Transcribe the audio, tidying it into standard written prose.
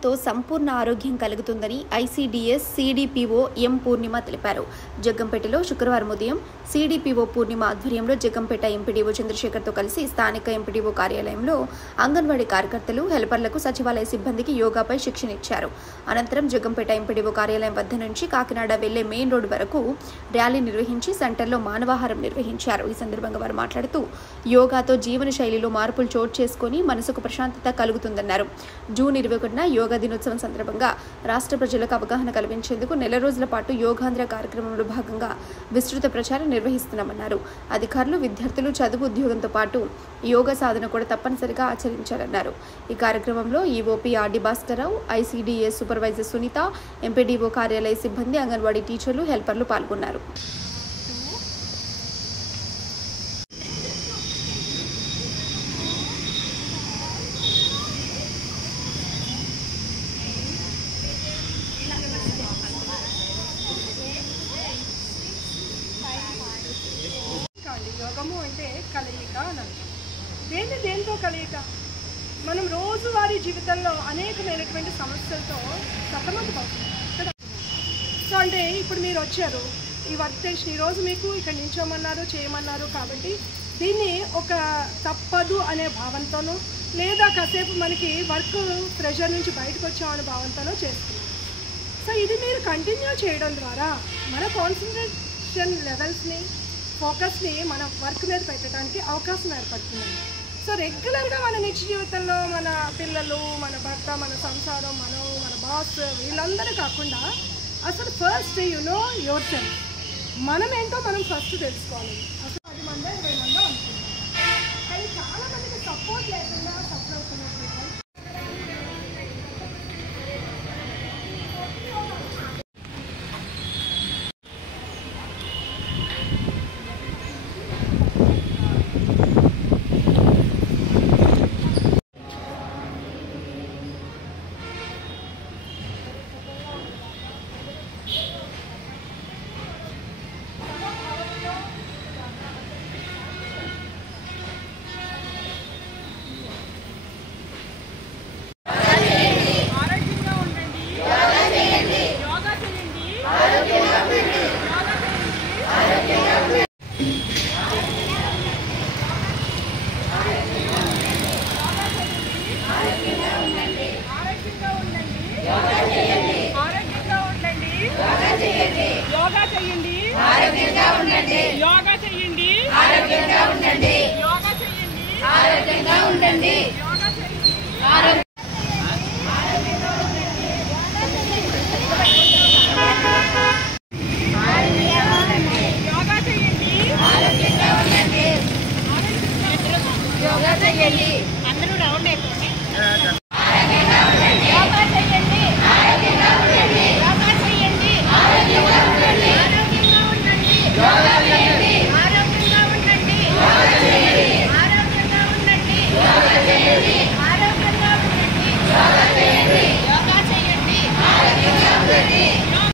యోగాతో సంపూర్ణ ఆరోగ్యం కలుగుతుందని ICDS CDPO ఎం పూర్ణిమ తెలిపారు. జగ్గంపేటలో శుక్రవారం ఉదయం సిడిపిఓ పూర్ణిమ ఆధ్వర్యంలో జగ్గంపేట ఎంపీడీఓ చంద్రశేఖర్తో కలిసి స్థానిక ఎంపీడీఓ కార్యాలయంలో అంగన్వాడీ కార్యకర్తలు, హెల్పర్లకు సచివాలయ సిబ్బందికి యోగాపై శిక్షణ ఇచ్చారు. అనంతరం జగ్గంపేట ఎంపీడీఓ కార్యాలయం వద్ద నుంచి కాకినాడ వెళ్లే మెయిన్ రోడ్డు వరకు ర్యాలీ నిర్వహించి సెంటర్లో మానవాహారం నిర్వహించారు. ఈ సందర్భంగా వారు మాట్లాడుతూ యోగాతో జీవన శైలిలో మార్పులు చోటు చేసుకుని మనసుకు ప్రశాంతత కలుగుతుందన్నారు. జూన్ 21న యోగా దినోత్సవం సందర్భంగా రాష్ట్ర ప్రజలకు అవగాహన కల్పించేందుకు నెల రోజుల పాటు యోగాంధ్ర కార్యక్రమంలో భాగంగా విస్తృత ప్రచారం నిర్వహిస్తున్నామన్నారు. అధికారులు, విద్యార్థులు చదువు, ఉద్యోగంతో పాటు యోగా సాధన కూడా తప్పనిసరిగా ఆచరించాలన్నారు. ఈ కార్యక్రమంలో EOP RD Bhaskararao, ICDS supervisor Sunitha, MPDO కార్యాలయ సిబ్బంది, అంగన్వాడీ టీచర్లు, హెల్పర్లు పాల్గొన్నారు. యోగము అంటే కలయిక అని అంటాం. దేంతో కలయిక? మనం రోజువారీ జీవితంలో అనేకమైనటువంటి సమస్యలతో సతమతమవుతున్నాం కదా. సో అంటే ఇప్పుడు మీరు వచ్చారు, ఈ వర్క్ స్టేషన్ ఈరోజు మీకు ఇక్కడ నిల్చోమన్నారు, చేయమన్నారు కాబట్టి దీన్ని ఒక తప్పదు అనే భావంతోనూ లేదా కాసేపు మనకి వర్క్ ప్రెషర్ నుంచి బయటకు వచ్చామనే భావంతోనూ చేస్తున్నాం. సో ఇది మీరు కంటిన్యూ చేయడం ద్వారా మన కాన్సన్ట్రేషన్ లెవెల్స్ని, ఫోకస్ని మన వర్క్ మీద పెట్టడానికి అవకాశం ఏర్పడుతుంది. సో రెగ్యులర్గా మన నిత్య జీవితంలో మన పిల్లలు, మన భర్త, మన సంసారం, మన బాస్ వీళ్ళందరూ కాకుండా అసలు ఫస్ట్ యువర్ సెల్ఫ్, మనం ఏంటో మనం ఫస్ట్ తెలుసుకోవాలి. అసలు 10 మంది 20 మంది అనుకుంటాం, కానీ చాలా మందికి సపోర్ట్ లేకుండా సఫర్ అవుతున్నట్టు. యోగా చేయండి, ఆరోగ్యంగా ఉండండి. యోగా చేయండి, ఆరోగ్యంగా ఉండండి. యోగా చేయండి, ఆరోగ్యంగా ఉండండి. యోగా చేయండి, ఆరోగ్యంగా ఉండండి. యోగా చేయండి.